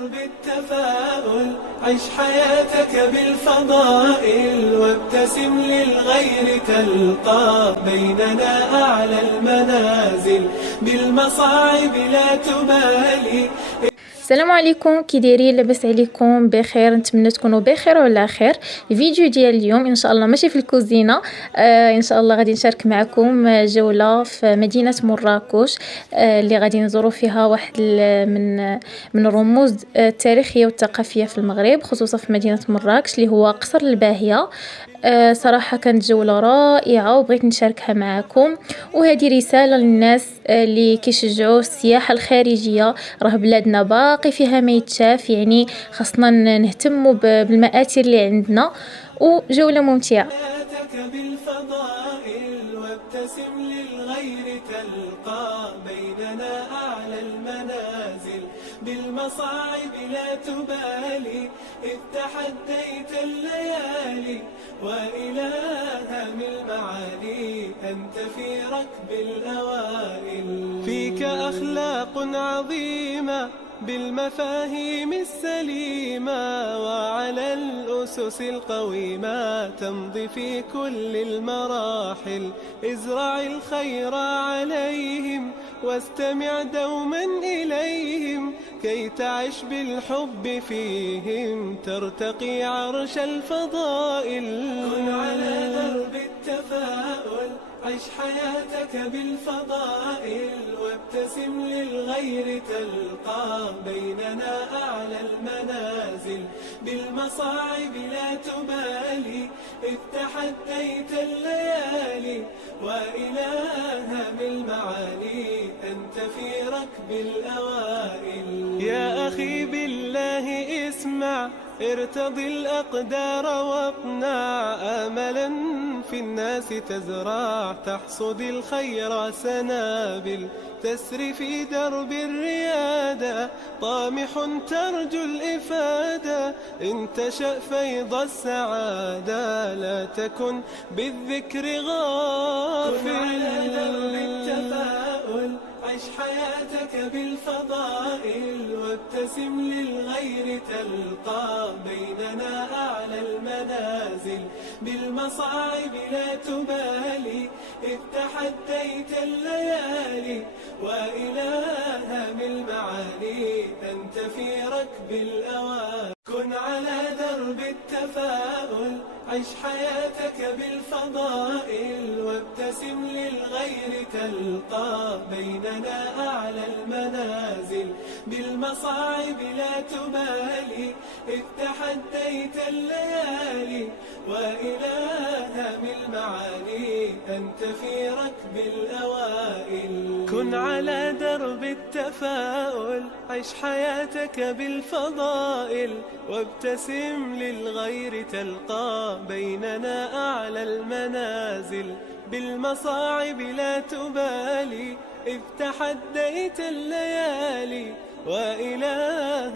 درب التفاؤل عش حياتك بالفضائل وابتسم للغير تلقى بيننا أعلى المنازل بالمصاعب لا تبالي. السلام عليكم، كي دايرين؟ لاباس عليكم؟ بخير؟ نتمنى تكونوا بخير وعلى خير. الفيديو ديال اليوم ان شاء الله ماشي في الكوزينه، ان شاء الله غادي نشارك معكم جوله في مدينه مراكش، اللي غادي نزوروا فيها واحد من الرموز التاريخيه والثقافيه في المغرب، خصوصا في مدينه مراكش اللي هو قصر الباهيه. صراحة كانت جولة رائعة وبغيت نشاركها معكم، وهذه رسالة للناس اللي كيشجعوا السياحة الخارجية. راه بلادنا باقي فيها ما يتشاف، يعني خاصنا نهتموا بالمآثر اللي عندنا، وجولة ممتعة. وابتسم للغير تلقى بيننا أعلى المنازل بالمصاعب لا تبالي. إذ تحديت الليالي وإلى هم المعالي أنت في ركب الأوائل. فيك أخلاق عظيمة بالمفاهيم السليمة وعلى الأسس القويمة تمضي في كل المراحل. ازرع الخير عليهم واستمع دوما إليهم كي تعش بالحب فيهم ترتقي عرش الفضائل. كن على درب التفاؤل عش حياتك بالفضائل وابتسم للغير تلقى بيننا أعلى المنازل بالمصاعب لا تبالي. إذ تحديت الليالي وإلى هم المعالي أنت في ركب الأوائل. يا أخي بالله اسمع ارتضي الأقدار واقنع آملا في الناس تزرع تحصد الخير سنابل. تسري في درب الريادة طامح ترجو الإفادة إن تشأ فيض السعادة لا تكن بالذكر غافل. كن على درب التفاؤل عش حياتك بالفضائل وابتسم للغير تلقى بيننا أعلى المنازل بالمصاعب لا تبالي. إذ تحديت الليالي وإلى هم المعالي أنت في ركب الأوائل. كن على درب التفاؤل عش حياتك بالفضائل وابتسم للغير تلقى بيننا أعلى المنازل بالمصاعب لا تبالي. إذ تحديت الليالي وإلى هم المعالي أنت في ركب الأوائل. كن على درب التفاؤل عش حياتك بالفضائل وابتسم للغير تلقى بيننا أعلى المنازل بالمصاعب لا تبالي. إذ تحديت الليالي وإلى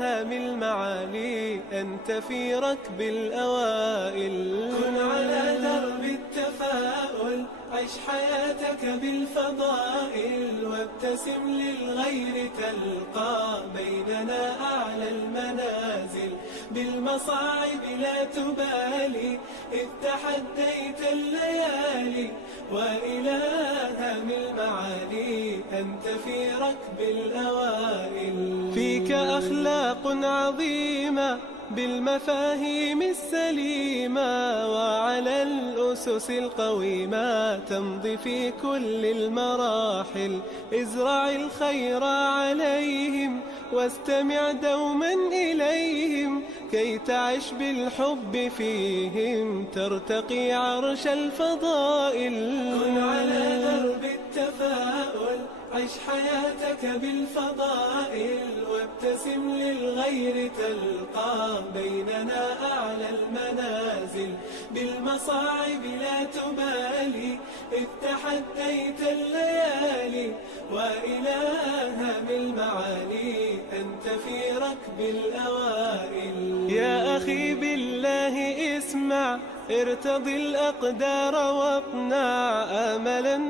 هم المعالي أنت في ركب الأوائل. كن على درب التفاؤل عش حياتك بالفضائل وابتسم للغير تلقى بيننا أعلى المنازل بالمصاعب لا تبالي. إذ تحديت الليالي وإلى هم المعالي أنت في ركب الأوائل. فيك أخلاق عظيمة بالمفاهيم السليمة وعلى الأسس القويمة تمضي في كل المراحل. ازرع الخير عليهم واستمع دوما إليهم كي تعش بالحب فيهم ترتقي عرش الفضائل. كن على درب التفاؤل عش حياتك بالفضائل وابتسم للغير تلقى بيننا أعلى المنازل بالمصاعب لا تبالي. إذ تحديت الليالي وإلى هم المعالي أنت في ركب الأوائل. يا أخي بالله اسمع ارتضي الأقدار واقنع آملا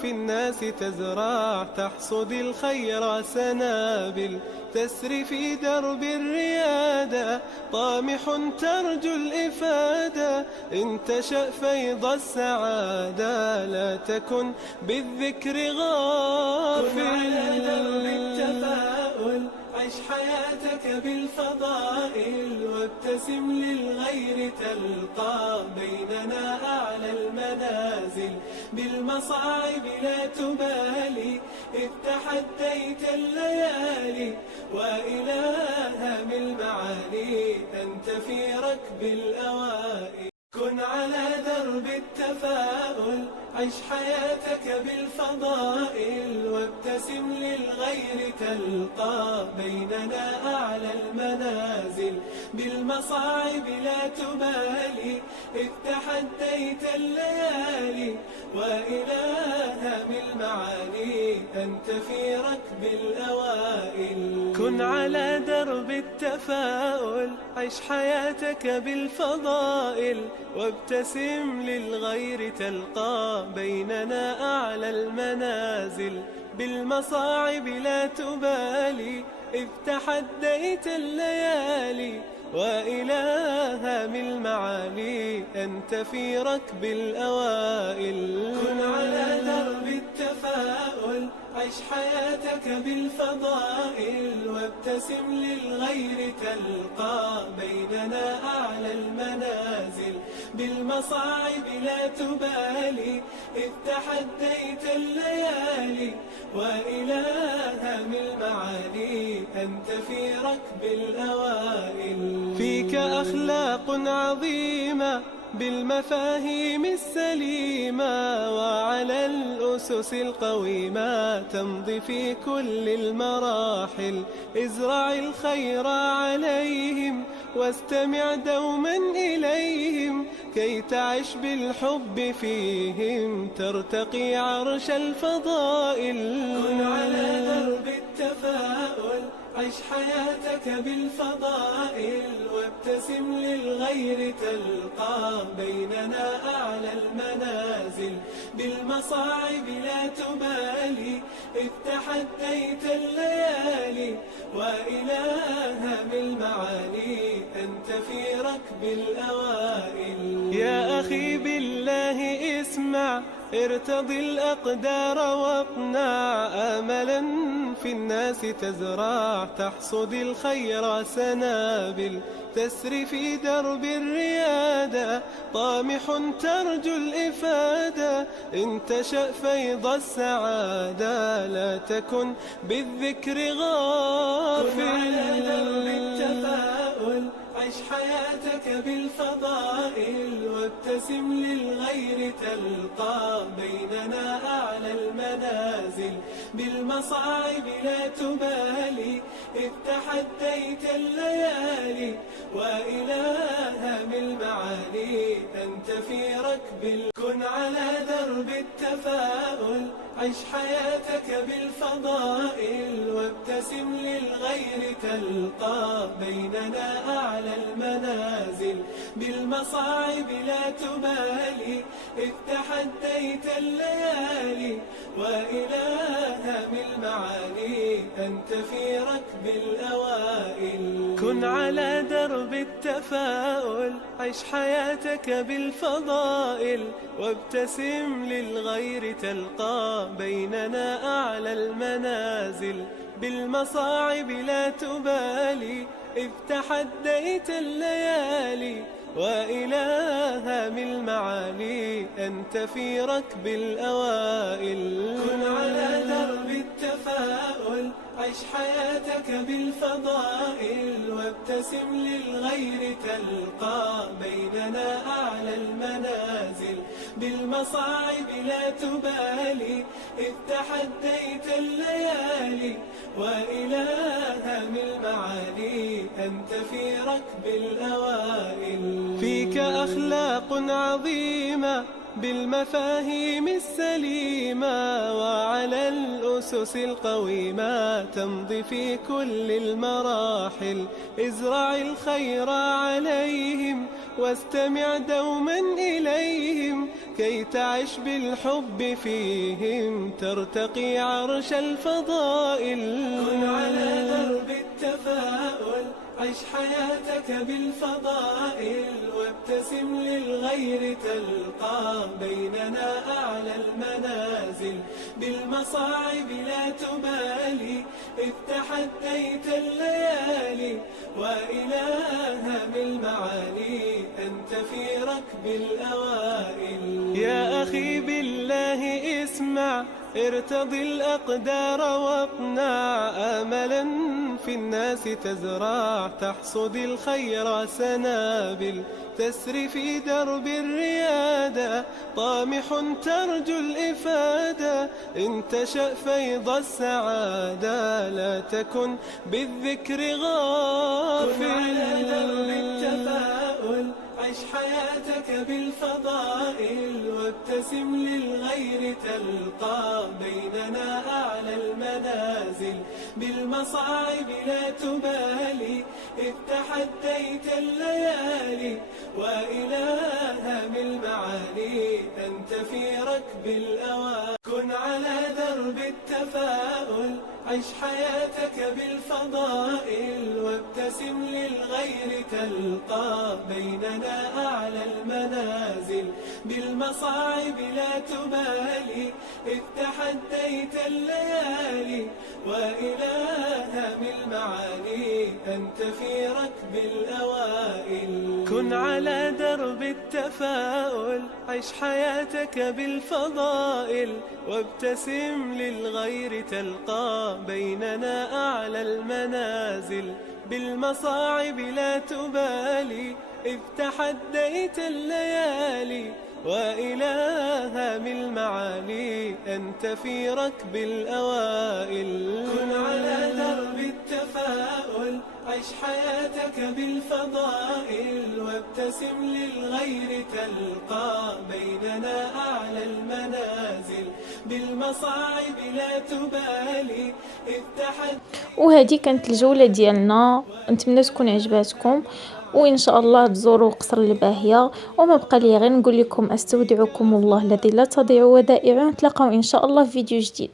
في الناس تزرع، تحصد الخير سنابل تسري في درب الريادة، طامح ترجو الإفادة إن تشأ فيض السعادة، لا تكن بالذكر غافل. كن على درب التفاؤل، عش حياتك بالفضائل، وابتسم للغير تلقى بيننا أعلى المنازل، بالمصاعب لا تبالي إذ تحديت الليالي، وإلى هام المعالي أنت في ركب الأوائل. كن على درب التفاؤل، عش حياتك بالفضائل، وابتسم للغير تلقى بيننا أعلى المنازل، بالمصاعب لا تبالي إذ تحديت الليالي، وإلى هام المعالي أنت في ركب الأوائل. كن على درب التفاؤل، عش حياتك بالفضائل، وابتسم للغير تلقى بيننا أعلى المنازل، بالمصاعب لا تبالي إذ تحديت الليالي، وإلى هام المعالي أنت في ركب الأوائل. كن على درب التفاؤل، عش حياتك بالفضائل، وابتسم للغير تلقى بيننا أعلى المنازل، بالمصاعب لا تبالي إذ تحديت الليالي، وإلى هام المعالي أنت في ركب الأوائل. فيك أخلاق عظيمة بالمفاهيم السليمة، وعلى الأسس القويمة تمضي في كل المراحل، ازرع الخير عليهم واستمع دوما إليهم، كي تعش بالحب فيهم ترتقي عرش الفضائل. كن على درب التفاؤل، عش حياتك بالفضائل، وابتسم للغير تلقى بيننا أعلى المنازل، بالمصاعب لا تبالي إذ تحديت الليالي، وإلى هام المعالي أنت في ركب الأوائل. يا أخي بالله اسمع، ارتضي الأقدار واقنع آملا في الناس تزرع، تحصد الخير سنابل تسري في درب الريادة، طامح ترجو الإفادة إن تشأ فيض السعادة، لا تكن بالذكر غافل. كن على درب التفاؤل، عش حياتك بالفضائل، وابتسم للغير تلقى بيننا أعلى المنازل، بالمصاعب لا تبالي إذ تحديت الليالي، وإلى هام المعالي أنت في ركب. كن على درب التفاؤل، عش حياتك بالفضائل، وابتسم للغير تلقى بيننا أعلى المنازل، بالمصاعب لا تبالي إذ تحديت الليالي، وإلى هام المعالي أنت في ركب الأوائل. كن على درب التفاؤل، عش حياتك بالفضائل، وابتسم للغير تلقى بيننا أعلى المنازل، بالمصاعب لا تبالي إذ تحديت الليالي، وإلى هام المعالي أنت في ركب الأوائل. كن على درب التفاؤل، عش حياتك بالفضائل، وابتسم للغير تلقى بيننا أعلى المنازل، بالمصاعب لا تبالي إذ تحديت الليالي، وإلى هام المعالي أنت في ركب الأوائل. فيك أخلاق عظيمة بالمفاهيم السليمة، وعلى الأسس القويمة تمضي في كل المراحل، ازرع الخير عليهم واستمع دوما إليهم كي تعش بالحب فيهم ترتقي عرش الفضائل. كن على درب التفاؤل، عش حياتك بالفضائل، وابتسم للغير تلقى بيننا أعلى المنازل. بالمصاعب لا تبالي إذ تحديت الليالي، وإلهها بالمعالي أنت في ركب الأوائل. يا أخي بالله اسمع، ارتضي الأقدار واقنع، آملا في الناس تزرع، تحصد الخير سنابل، تسري في درب الريادة، طامح ترجو الإفادة، إن تشأ فيض السعادة، لا تكن بالذكر غافل. كن على درب التفاؤل، عش حياتك بالفضائل، وابتسم للغير تلقى بيننا أعلى المنازل. بالمصاعب لا تبالي إذ تحديت الليالي، وإلهها بالمعالي أنت في ركب الأوائل. كن على درب التفاؤل، عش حياتك بالفضائل، وابتسم للغير تلقى بيننا أعلى المنازل. بالمصاعب لا تبالي إذ تحديت الليالي، وإلهها بالمعالي أنت في ركب الأوائل. كن على درب التفاؤل، عش حياتك بالفضائل، وابتسم للغير تلقى بيننا أعلى المنازل. بالمصاعب لا تبالي إذ تحديت الليالي، وإلهها بالمعالي أنت في ركب الأوائل. كن على درب التفاؤل، عش حياتك بالفضائل، وابتسم للغير تلقى بيننا أعلى المنازل. بالمصاعب لا تبالي إذ وهذه كانت الجولة ديالنا، نتمنى تكون عجباتكم، وان شاء الله تزوروا قصر الباهية. وما بقى لي غير نقول لكم استودعكم الله الذي لا تضيع ودائعه، نتلاقاو ان شاء الله في فيديو جديد.